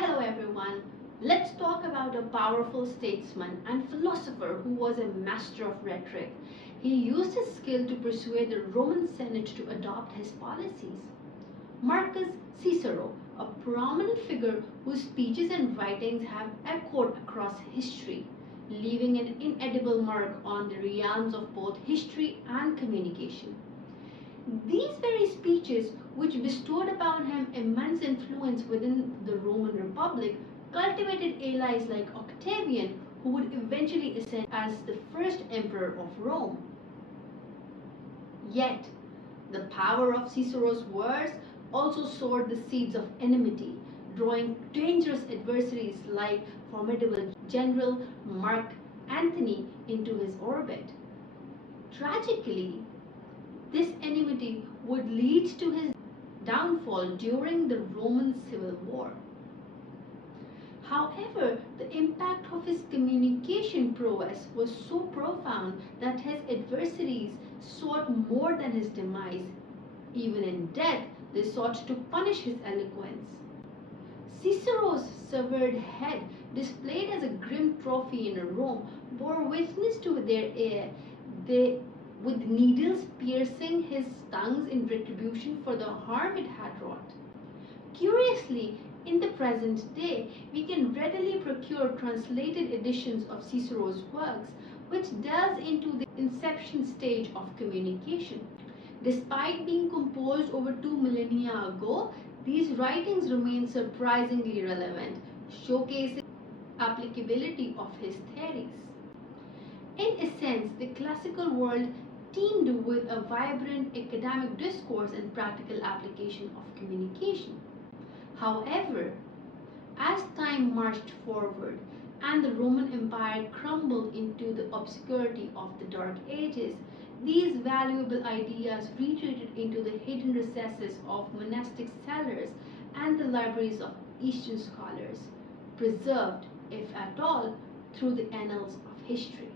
Hello everyone. Let's talk about a powerful statesman and philosopher who was a master of rhetoric. He used his skill to persuade the Roman Senate to adopt his policies. Marcus Cicero, a prominent figure whose speeches and writings have echoed across history, leaving an inedible mark on the realms of both history and communication. These very speeches, which bestowed upon him immense influence within the Roman Republic, cultivated allies like Octavian, who would eventually ascend as the first emperor of Rome. Yet, the power of Cicero's words also sowed the seeds of enmity, drawing dangerous adversaries like formidable general Mark Antony into his orbit. Tragically, this enmity would lead to his downfall during the Roman Civil War. However, the impact of his communication prowess was so profound that his adversaries sought more than his demise. Even in death, they sought to punish his eloquence. Cicero's severed head, displayed as a grim trophy in Rome, bore witness to their ire. With needles piercing his tongues in retribution for the harm it had wrought. Curiously, in the present day, we can readily procure translated editions of Cicero's works, which delves into the inception stage of communication. Despite being composed over 2 millennia ago, these writings remain surprisingly relevant, showcasing the applicability of his theories. In a sense, the classical world teemed with a vibrant academic discourse and practical application of communication. However, as time marched forward and the Roman Empire crumbled into the obscurity of the Dark Ages, these valuable ideas retreated into the hidden recesses of monastic cellars and the libraries of Eastern scholars, preserved, if at all, through the annals of history.